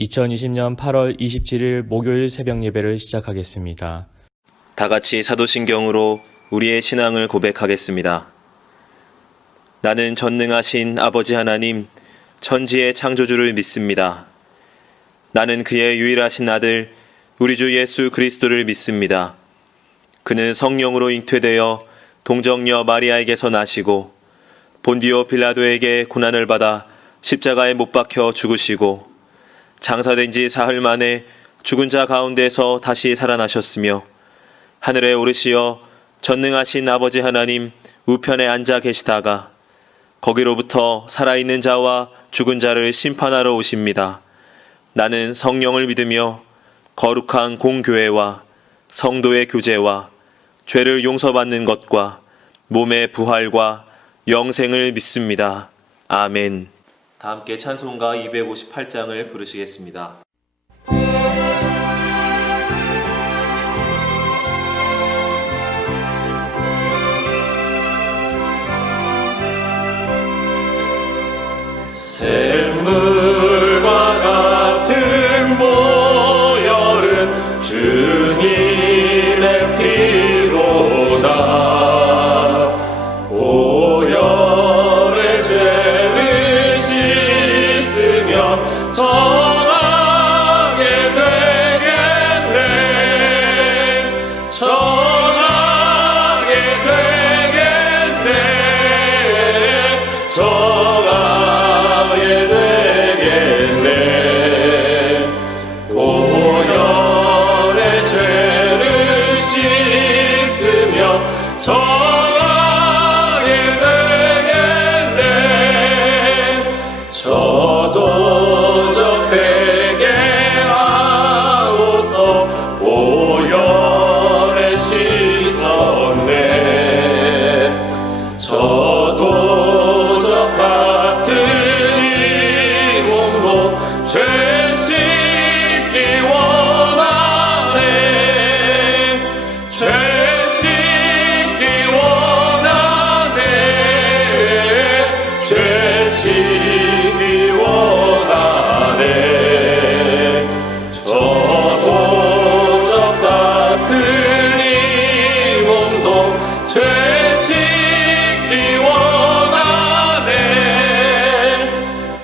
2020년 8월 27일 목요일 새벽 예배를 시작하겠습니다. 다 같이 사도신경으로 우리의 신앙을 고백하겠습니다. 나는 전능하신 아버지 하나님, 천지의 창조주를 믿습니다. 나는 그의 유일하신 아들, 우리 주 예수 그리스도를 믿습니다. 그는 성령으로 잉태되어 동정녀 마리아에게서 나시고 본디오 빌라도에게 고난을 받아 십자가에 못 박혀 죽으시고 장사된 지 사흘 만에 죽은 자 가운데서 다시 살아나셨으며 하늘에 오르시어 전능하신 아버지 하나님 우편에 앉아 계시다가 거기로부터 살아있는 자와 죽은 자를 심판하러 오십니다. 나는 성령을 믿으며 거룩한 공교회와 성도의 교제와 죄를 용서받는 것과 몸의 부활과 영생을 믿습니다. 아멘. 다 함께 찬송가 258장을 부르시겠습니다. 샘물과 같은 보혈은 주님의 피로다. 보혈의 죄를 씻으면 정하게 되겠네. 정하게 되겠네. 정하게 되겠네. 보혈의 죄를 씻으면 정하게 되겠네. 저도 저 회개하고서 보혈에 씻었네. 저도 저 같은 이 몸으로 죄 씻기 원하네. 죄 씻기 원하네. 죄 씻기 원하네. 저도 저 같은 이 몸도 죄 씻기 원하네.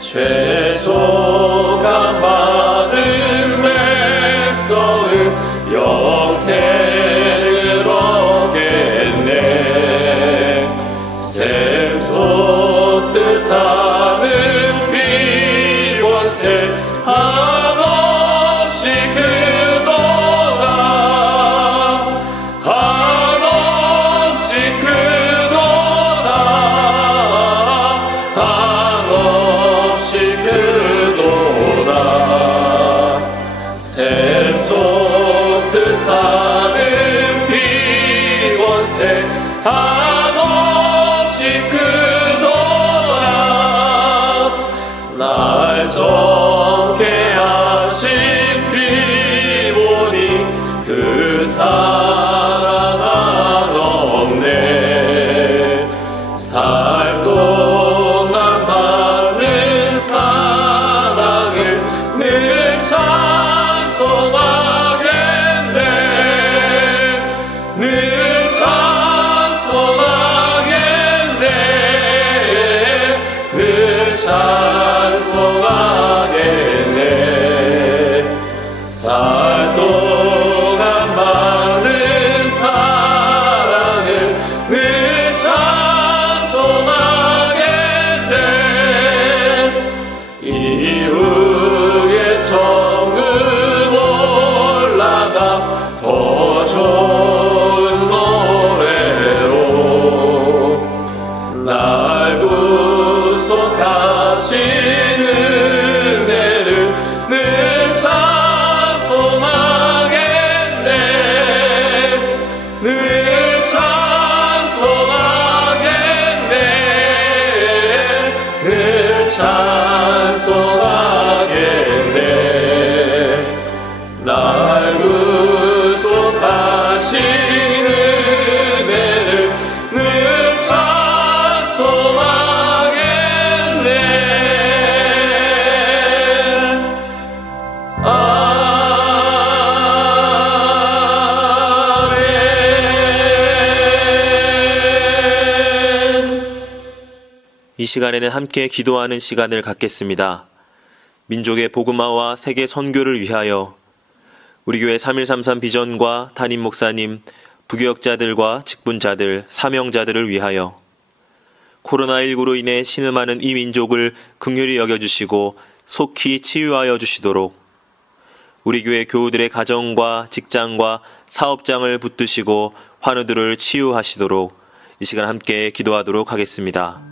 죄속함 받은 백성은 영생을 얻겠네. 샘솟듯 하는 비권세 한없이 크도다. 한없이 크도다. 한없이 크도다. 샘솟듯 하는 비권세 한없이 크도다. 날 정케 하신 시간에는 함께 기도하는 시간을 갖겠습니다. 민족의 복음화와 세계 선교를 위하여 우리 교회 3133 비전과 담임 목사님, 부교역자들과 직분자들, 사명자들을 위하여 코로나19로 인해 신음하는 이 민족을 긍휼히 여겨주시고 속히 치유하여 주시도록 우리 교회 교우들의 가정과 직장과 사업장을 붙드시고 환우들을 치유하시도록 이 시간 함께 기도하도록 하겠습니다.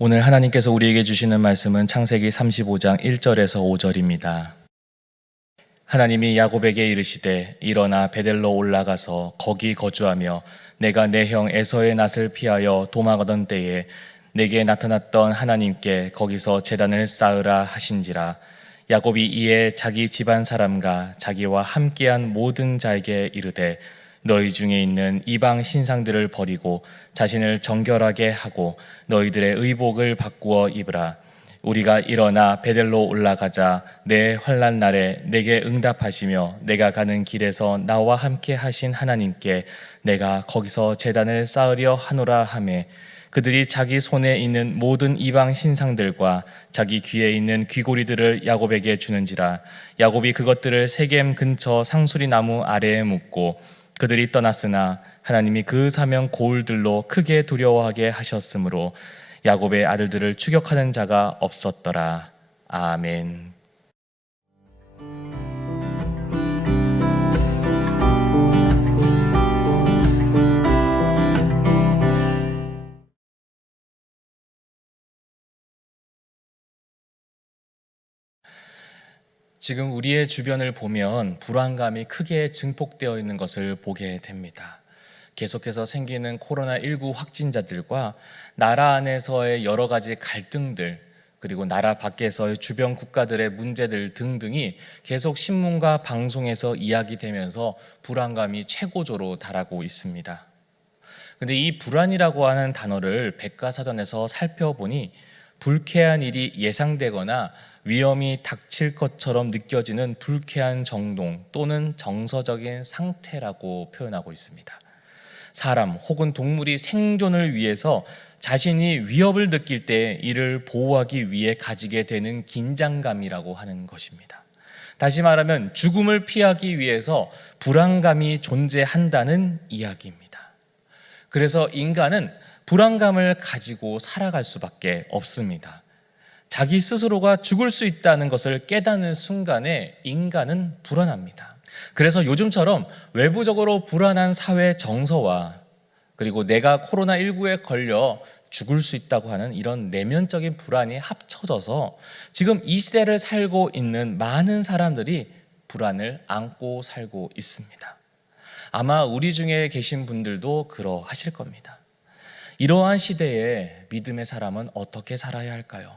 오늘 하나님께서 우리에게 주시는 말씀은 창세기 35장 1절에서 5절입니다. 하나님이 야곱에게 이르시되 일어나 베델로 올라가서 거기 거주하며 내가 내 형 에서의 낯을 피하여 도망하던 때에 내게 나타났던 하나님께 거기서 제단을 쌓으라 하신지라. 야곱이 이에 자기 집안 사람과 자기와 함께한 모든 자에게 이르되 너희 중에 있는 이방 신상들을 버리고 자신을 정결하게 하고 너희들의 의복을 바꾸어 입으라. 우리가 일어나 베델로 올라가자 내 환난 날에 내게 응답하시며 내가 가는 길에서 나와 함께 하신 하나님께 내가 거기서 제단을 쌓으려 하노라 하매 그들이 자기 손에 있는 모든 이방 신상들과 자기 귀에 있는 귀고리들을 야곱에게 주는지라. 야곱이 그것들을 세겜 근처 상수리 나무 아래에 묻고 그들이 떠났으나 하나님이 그 사명 고울들로 크게 두려워하게 하셨으므로 야곱의 아들들을 추격하는 자가 없었더라. 아멘. 지금 우리의 주변을 보면 불안감이 크게 증폭되어 있는 것을 보게 됩니다. 계속해서 생기는 코로나19 확진자들과 나라 안에서의 여러 가지 갈등들, 그리고 나라 밖에서의 주변 국가들의 문제들 등등이 계속 신문과 방송에서 이야기되면서 불안감이 최고조로 달하고 있습니다. 근데 이 불안이라고 하는 단어를 백과사전에서 살펴보니 불쾌한 일이 예상되거나 위험이 닥칠 것처럼 느껴지는 불쾌한 정동 또는 정서적인 상태라고 표현하고 있습니다. 사람 혹은 동물이 생존을 위해서 자신이 위협을 느낄 때 이를 보호하기 위해 가지게 되는 긴장감이라고 하는 것입니다. 다시 말하면 죽음을 피하기 위해서 불안감이 존재한다는 이야기입니다. 그래서 인간은 불안감을 가지고 살아갈 수밖에 없습니다. 자기 스스로가 죽을 수 있다는 것을 깨닫는 순간에 인간은 불안합니다. 그래서 요즘처럼 외부적으로 불안한 사회 정서와 그리고 내가 코로나19에 걸려 죽을 수 있다고 하는 이런 내면적인 불안이 합쳐져서 지금 이 시대를 살고 있는 많은 사람들이 불안을 안고 살고 있습니다. 아마 우리 중에 계신 분들도 그러하실 겁니다. 이러한 시대에 믿음의 사람은 어떻게 살아야 할까요?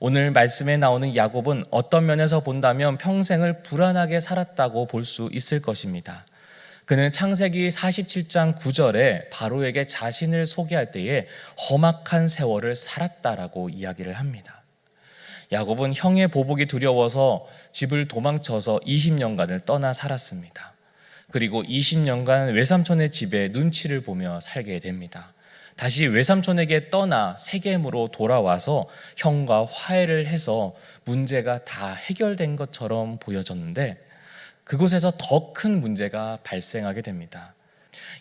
오늘 말씀에 나오는 야곱은 어떤 면에서 본다면 평생을 불안하게 살았다고 볼 수 있을 것입니다. 그는 창세기 47장 9절에 바로에게 자신을 소개할 때에 험악한 세월을 살았다라고 이야기를 합니다. 야곱은 형의 보복이 두려워서 집을 도망쳐서 20년간을 떠나 살았습니다. 그리고 20년간 외삼촌의 집에 눈치를 보며 살게 됩니다. 다시 외삼촌에게 떠나 세겜으로 돌아와서 형과 화해를 해서 문제가 다 해결된 것처럼 보여졌는데 그곳에서 더 큰 문제가 발생하게 됩니다.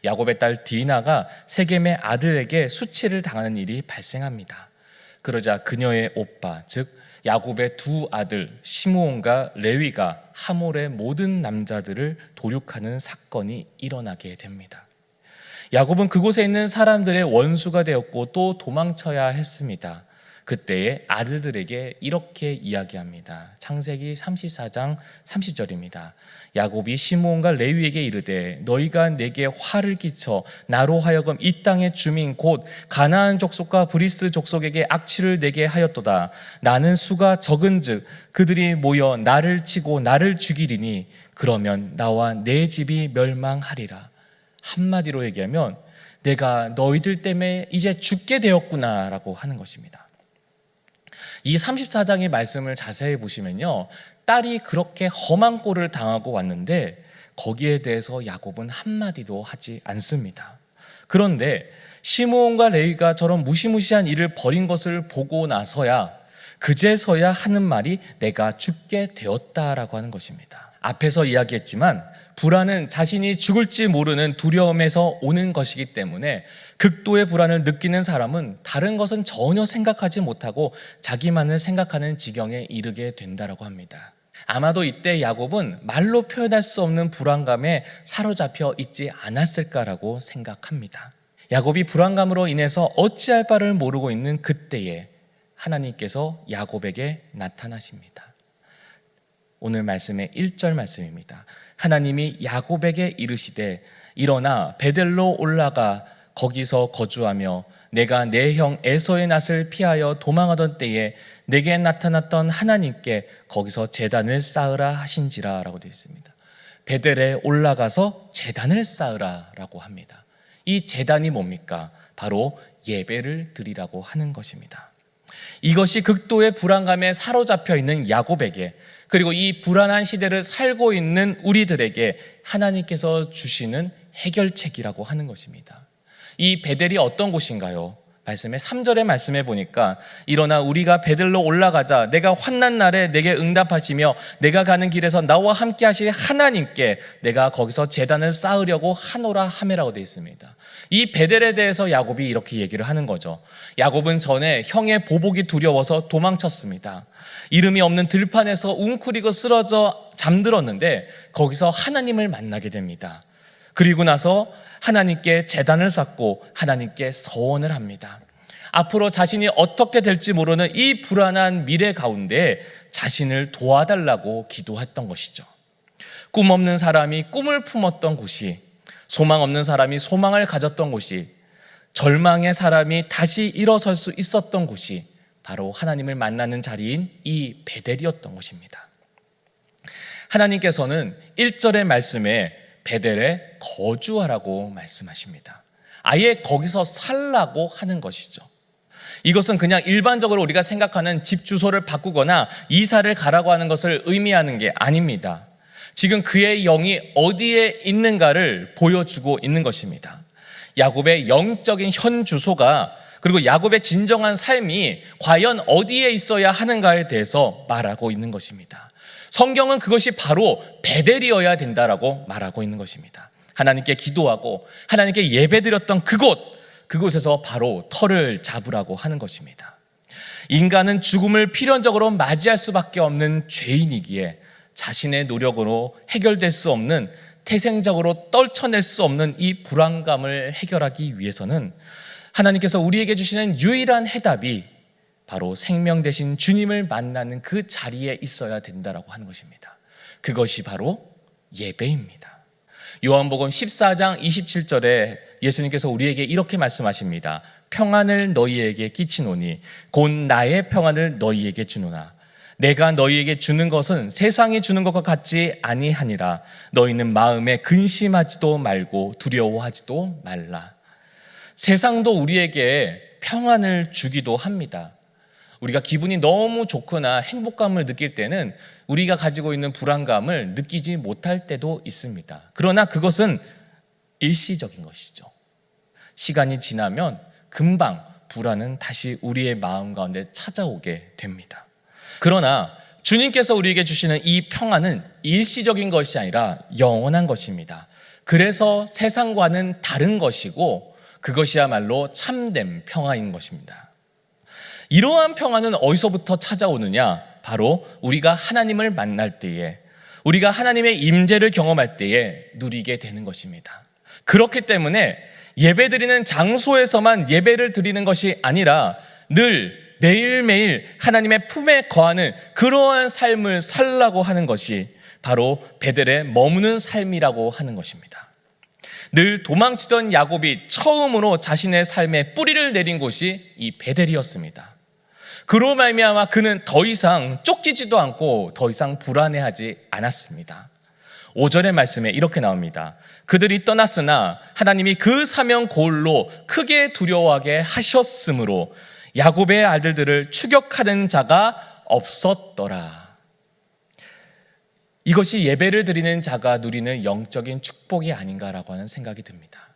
야곱의 딸 디나가 세겜의 아들에게 수치를 당하는 일이 발생합니다. 그러자 그녀의 오빠, 즉 야곱의 두 아들 시므온과 레위가 하몰의 모든 남자들을 도륙하는 사건이 일어나게 됩니다. 야곱은 그곳에 있는 사람들의 원수가 되었고 또 도망쳐야 했습니다. 그때의 아들들에게 이렇게 이야기합니다. 창세기 34장 30절입니다. 야곱이 시므온과 레위에게 이르되 너희가 내게 화를 끼쳐 나로 하여금 이 땅의 주민 곧 가나안 족속과 브리스 족속에게 악취를 내게 하였도다. 나는 수가 적은즉 그들이 모여 나를 치고 나를 죽이리니 그러면 나와 내 집이 멸망하리라. 한마디로 얘기하면 내가 너희들 때문에 이제 죽게 되었구나라고 하는 것입니다. 이 34장의 말씀을 자세히 보시면요, 딸이 그렇게 험한 꼴을 당하고 왔는데 거기에 대해서 야곱은 한마디도 하지 않습니다. 그런데 시므온과 레위가 저런 무시무시한 일을 벌인 것을 보고 나서야 그제서야 하는 말이 내가 죽게 되었다라고 하는 것입니다. 앞에서 이야기했지만 불안은 자신이 죽을지 모르는 두려움에서 오는 것이기 때문에 극도의 불안을 느끼는 사람은 다른 것은 전혀 생각하지 못하고 자기만을 생각하는 지경에 이르게 된다고 합니다. 아마도 이때 야곱은 말로 표현할 수 없는 불안감에 사로잡혀 있지 않았을까라고 생각합니다. 야곱이 불안감으로 인해서 어찌할 바를 모르고 있는 그때에 하나님께서 야곱에게 나타나십니다. 오늘 말씀의 1절 말씀입니다. 하나님이 야곱에게 이르시되 일어나 베델로 올라가 거기서 거주하며 내가 내 형 에서의 낯을 피하여 도망하던 때에 내게 나타났던 하나님께 거기서 제단을 쌓으라 하신지라 라고 되어 있습니다. 베델에 올라가서 제단을 쌓으라 라고 합니다. 이 제단이 뭡니까? 바로 예배를 드리라고 하는 것입니다. 이것이 극도의 불안감에 사로잡혀 있는 야곱에게, 그리고 이 불안한 시대를 살고 있는 우리들에게 하나님께서 주시는 해결책이라고 하는 것입니다. 이 베델이 어떤 곳인가요? 말씀의 3절의 말씀에 보니까 일어나 우리가 베델로 올라가자 내가 환난 날에 내게 응답하시며 내가 가는 길에서 나와 함께 하실 하나님께 내가 거기서 제단을 쌓으려고 하노라 하매라고 되어 있습니다. 이 베델에 대해서 야곱이 이렇게 얘기를 하는 거죠. 야곱은 전에 형의 보복이 두려워서 도망쳤습니다. 이름이 없는 들판에서 웅크리고 쓰러져 잠들었는데 거기서 하나님을 만나게 됩니다. 그리고 나서 하나님께 제단을 쌓고 하나님께 서원을 합니다. 앞으로 자신이 어떻게 될지 모르는 이 불안한 미래 가운데 자신을 도와달라고 기도했던 것이죠. 꿈 없는 사람이 꿈을 품었던 곳이, 소망 없는 사람이 소망을 가졌던 곳이, 절망의 사람이 다시 일어설 수 있었던 곳이 바로 하나님을 만나는 자리인 이 베델이었던 것입니다. 하나님께서는 1절의 말씀에 베델에 거주하라고 말씀하십니다. 아예 거기서 살라고 하는 것이죠. 이것은 그냥 일반적으로 우리가 생각하는 집 주소를 바꾸거나 이사를 가라고 하는 것을 의미하는 게 아닙니다. 지금 그의 영이 어디에 있는가를 보여주고 있는 것입니다. 야곱의 영적인 현 주소가, 그리고 야곱의 진정한 삶이 과연 어디에 있어야 하는가에 대해서 말하고 있는 것입니다. 성경은 그것이 바로 베델이어야 된다라고 말하고 있는 것입니다. 하나님께 기도하고 하나님께 예배드렸던 그곳에서 바로 터를 잡으라고 하는 것입니다. 인간은 죽음을 필연적으로 맞이할 수밖에 없는 죄인이기에 자신의 노력으로 해결될 수 없는, 태생적으로 떨쳐낼 수 없는 이 불안감을 해결하기 위해서는 하나님께서 우리에게 주시는 유일한 해답이 바로 생명 되신 주님을 만나는 그 자리에 있어야 된다라고 하는 것입니다. 그것이 바로 예배입니다. 요한복음 14장 27절에 예수님께서 우리에게 이렇게 말씀하십니다. 평안을 너희에게 끼치노니 곧 나의 평안을 너희에게 주노라. 내가 너희에게 주는 것은 세상이 주는 것과 같지 아니하니라. 너희는 마음에 근심하지도 말고 두려워하지도 말라. 세상도 우리에게 평안을 주기도 합니다. 우리가 기분이 너무 좋거나 행복감을 느낄 때는 우리가 가지고 있는 불안감을 느끼지 못할 때도 있습니다. 그러나 그것은 일시적인 것이죠. 시간이 지나면 금방 불안은 다시 우리의 마음 가운데 찾아오게 됩니다. 그러나 주님께서 우리에게 주시는 이 평안은 일시적인 것이 아니라 영원한 것입니다. 그래서 세상과는 다른 것이고 그것이야말로 참된 평안인 것입니다. 이러한 평안은 어디서부터 찾아오느냐? 바로 우리가 하나님을 만날 때에, 우리가 하나님의 임재를 경험할 때에 누리게 되는 것입니다. 그렇기 때문에 예배드리는 장소에서만 예배를 드리는 것이 아니라 늘 매일매일 하나님의 품에 거하는 그러한 삶을 살라고 하는 것이 바로 베델에 머무는 삶이라고 하는 것입니다. 늘 도망치던 야곱이 처음으로 자신의 삶에 뿌리를 내린 곳이 이 베델이었습니다. 그로 말미암아 그는 더 이상 쫓기지도 않고 더 이상 불안해하지 않았습니다. 5절의 말씀에 이렇게 나옵니다. 그들이 떠났으나 하나님이 그 사명 고을로 크게 두려워하게 하셨으므로 야곱의 아들들을 추격하는 자가 없었더라. 이것이 예배를 드리는 자가 누리는 영적인 축복이 아닌가라고 하는 생각이 듭니다.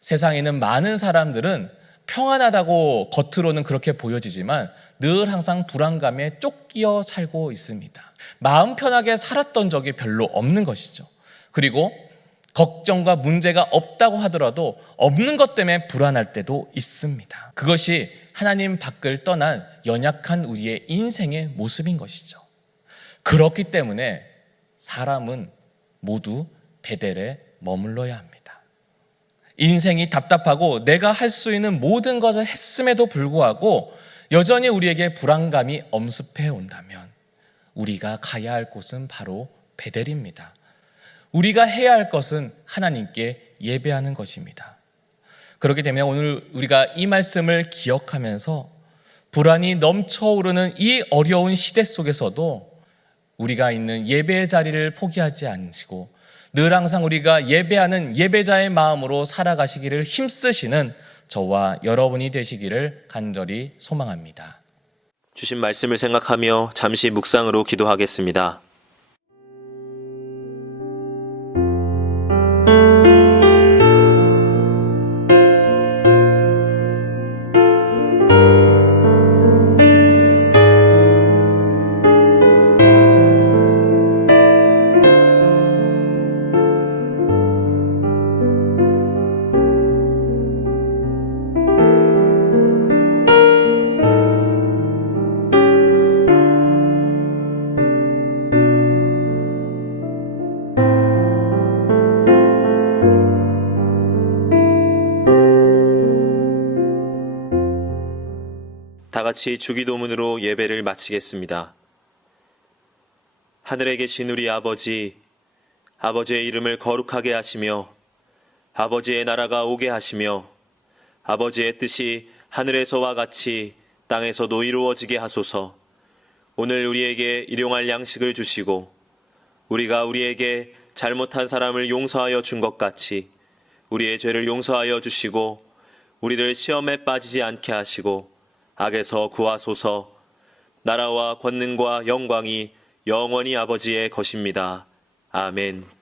세상에는 많은 사람들은 평안하다고 겉으로는 그렇게 보여지지만 늘 항상 불안감에 쫓겨 살고 있습니다. 마음 편하게 살았던 적이 별로 없는 것이죠. 그리고 걱정과 문제가 없다고 하더라도 없는 것 때문에 불안할 때도 있습니다. 그것이 하나님 밖을 떠난 연약한 우리의 인생의 모습인 것이죠. 그렇기 때문에 사람은 모두 베델에 머물러야 합니다. 인생이 답답하고 내가 할 수 있는 모든 것을 했음에도 불구하고 여전히 우리에게 불안감이 엄습해 온다면 우리가 가야 할 곳은 바로 베델입니다. 우리가 해야 할 것은 하나님께 예배하는 것입니다. 그렇기 때문에 오늘 우리가 이 말씀을 기억하면서 불안이 넘쳐오르는 이 어려운 시대 속에서도 우리가 있는 예배의 자리를 포기하지 않으시고 늘 항상 우리가 예배하는 예배자의 마음으로 살아가시기를 힘쓰시는 저와 여러분이 되시기를 간절히 소망합니다. 주신 말씀을 생각하며 잠시 묵상으로 기도하겠습니다. 다 같이 주기도문으로 예배를 마치겠습니다. 하늘에 계신 우리 아버지, 아버지의 이름을 거룩하게 하시며 아버지의 나라가 오게 하시며 아버지의 뜻이 하늘에서와 같이 땅에서도 이루어지게 하소서. 오늘 우리에게 일용할 양식을 주시고 우리가 우리에게 잘못한 사람을 용서하여 준 것 같이 우리의 죄를 용서하여 주시고 우리를 시험에 빠지지 않게 하시고 악에서 구하소서. 나라와 권능과 영광이 영원히 아버지의 것입니다. 아멘.